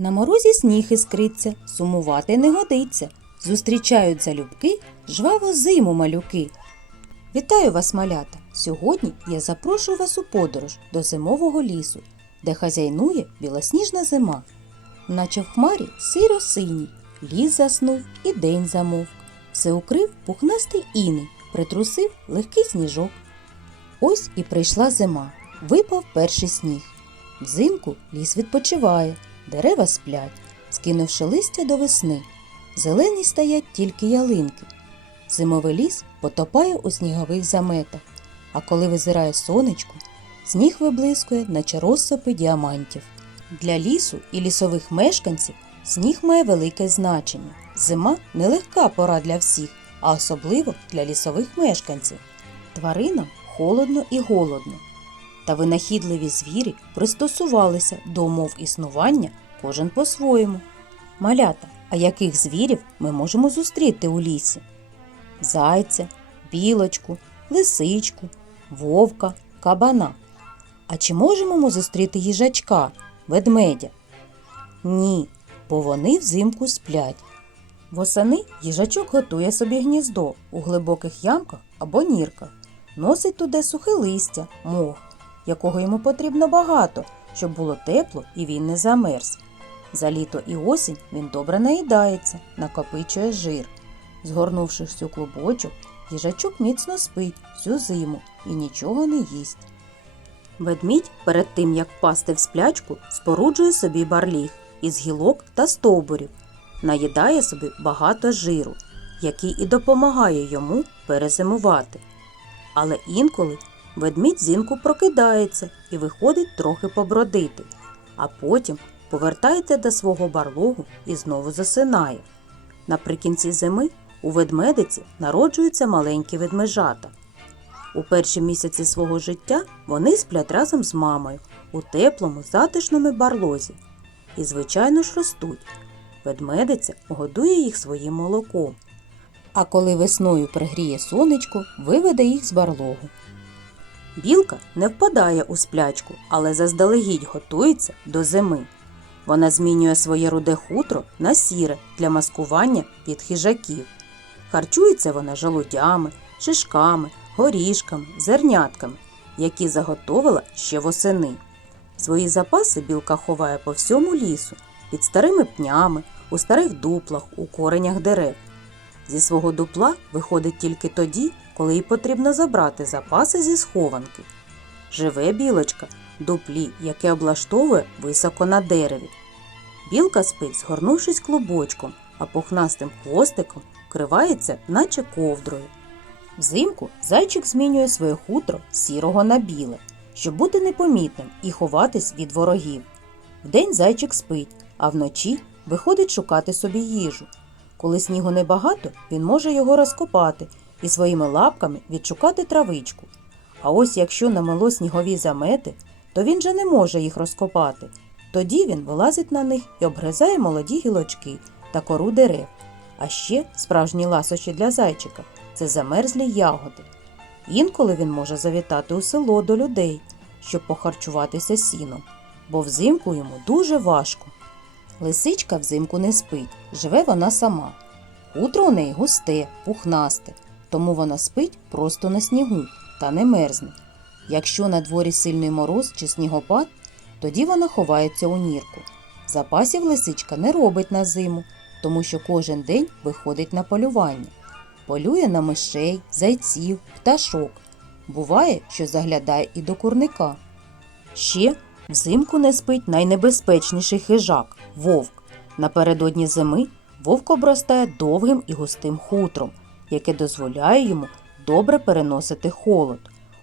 На морозі сніг іскриться, сумувати не годиться. Зустрічають залюбки жваво зиму малюки. Вітаю вас, малята! Сьогодні я запрошую вас у подорож до зимового лісу, де хазяйнує білосніжна зима. Наче в хмарі сиро синій, ліс заснув і день замовк. Все укрив пухнастий іний, притрусив легкий сніжок. Ось і прийшла зима, випав перший сніг. Взимку ліс відпочиває, дерева сплять, скинувши листя до весни. Зелені стоять тільки ялинки. Зимовий ліс потопає у снігових заметах, а коли визирає сонечко, сніг виблискує, наче розсипи діамантів. Для лісу і лісових мешканців сніг має велике значення. Зима нелегка пора для всіх, а особливо для лісових мешканців. Тваринам холодно і голодно. Та винахідливі звірі пристосувалися до умов існування кожен по-своєму. Малята, а яких звірів ми можемо зустріти у лісі? Зайця, білочку, лисичку, вовка, кабана. А чи можемо ми зустріти їжачка, ведмедя? Ні, бо вони взимку сплять. Восени їжачок готує собі гніздо у глибоких ямках або нірках, носить туди сухе листя, мох, якого йому потрібно багато, щоб було тепло і він не замерз. За літо і осінь він добре наїдається, накопичує жир. Згорнувшись у клубочок, їжачок міцно спить всю зиму і нічого не їсть. Ведмідь перед тим, як впасти в сплячку, споруджує собі барліг із гілок та стовбурів, наїдає собі багато жиру, який і допомагає йому перезимувати. Але інколи ведмідь зінку прокидається і виходить трохи побродити, а потім повертається до свого барлогу і знову засинає. Наприкінці зими у ведмедиці народжуються маленькі ведмежата. У перші місяці свого життя вони сплять разом з мамою у теплому, затишному барлозі і, звичайно ж, ростуть. Ведмедиця годує їх своїм молоком. А коли весною пригріє сонечко, виведе їх з барлогу. Білка не впадає у сплячку, але заздалегідь готується до зими. Вона змінює своє руде хутро на сіре для маскування від хижаків. Харчується вона желудями, шишками, горішками, зернятками, які заготовила ще восени. Свої запаси білка ховає по всьому лісу, під старими пнями, у старих дуплах, у коренях дерев. Зі свого дупла виходить тільки тоді, коли їй потрібно забрати запаси зі схованки. Живе білочка дуплі, яке облаштовує високо на дереві. Білка спить, згорнувшись клубочком, а пухнастим хвостиком вкривається, наче ковдрою. Взимку зайчик змінює своє хутро сірого на біле, щоб бути непомітним і ховатись від ворогів. Вдень зайчик спить, а вночі виходить шукати собі їжу. Коли снігу небагато, він може його розкопати і своїми лапками відшукати травичку. А ось якщо намело снігові замети, то він же не може їх розкопати. Тоді він вилазить на них і обгризає молоді гілочки та кору дерев. А ще справжні ласощі для зайчика це замерзлі ягоди. Інколи він може завітати у село до людей, щоб похарчуватися сіном, бо взимку йому дуже важко. Лисичка взимку не спить, живе вона сама. Утро у неї густе, пухнасте, тому вона спить просто на снігу та не мерзне. Якщо на дворі сильний мороз чи снігопад, тоді вона ховається у нірку. Запасів лисичка не робить на зиму, тому що кожен день виходить на полювання. Полює на мишей, зайців, пташок. Буває, що заглядає і до курника. Ще взимку не спить найнебезпечніший хижак вовк. Напередодні зими вовк обростає довгим і густим хутром, яке дозволяє йому добре переносити холод.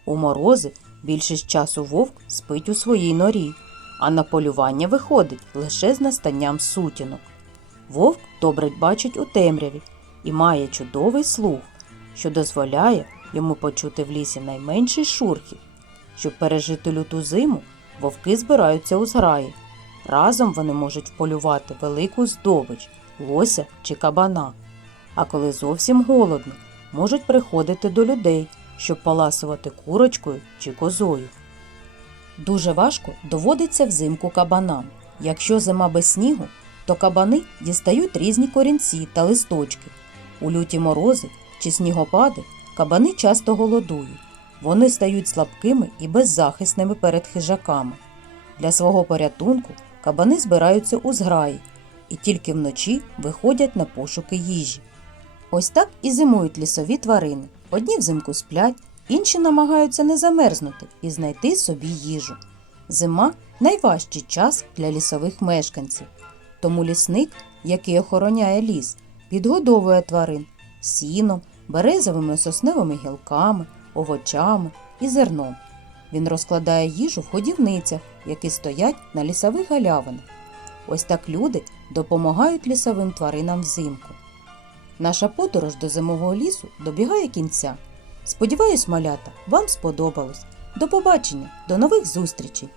У морози більшість часу вовк спить у своїй норі, а на полювання виходить лише з настанням сутінок. Вовк добре бачить у темряві і має чудовий слух, що дозволяє йому почути в лісі найменший шурхіт. Щоб пережити люту зиму, вовки збираються у зграї. Разом вони можуть вполювати велику здобич, лося чи кабана. А коли зовсім голодно, можуть приходити до людей, щоб поласувати курочкою чи козою. Дуже важко доводиться взимку кабанам. Якщо зима без снігу, то кабани дістають різні корінці та листочки. У люті морози чи снігопади кабани часто голодують. Вони стають слабкими і беззахисними перед хижаками. Для свого порятунку кабани збираються у зграї і тільки вночі виходять на пошуки їжі. Ось так і зимують лісові тварини. Одні взимку сплять, інші намагаються не замерзнути і знайти собі їжу. Зима найважчий час для лісових мешканців. Тому лісник, який охороняє ліс, підгодовує тварин сіном, березовими сосневими гілками, овочами і зерном. Він розкладає їжу в ходівницях, які стоять на лісових галявинах. Ось так люди допомагають лісовим тваринам взимку. Наша подорож до зимового лісу добігає кінця. Сподіваюсь, малята, вам сподобалось. До побачення, до нових зустрічей!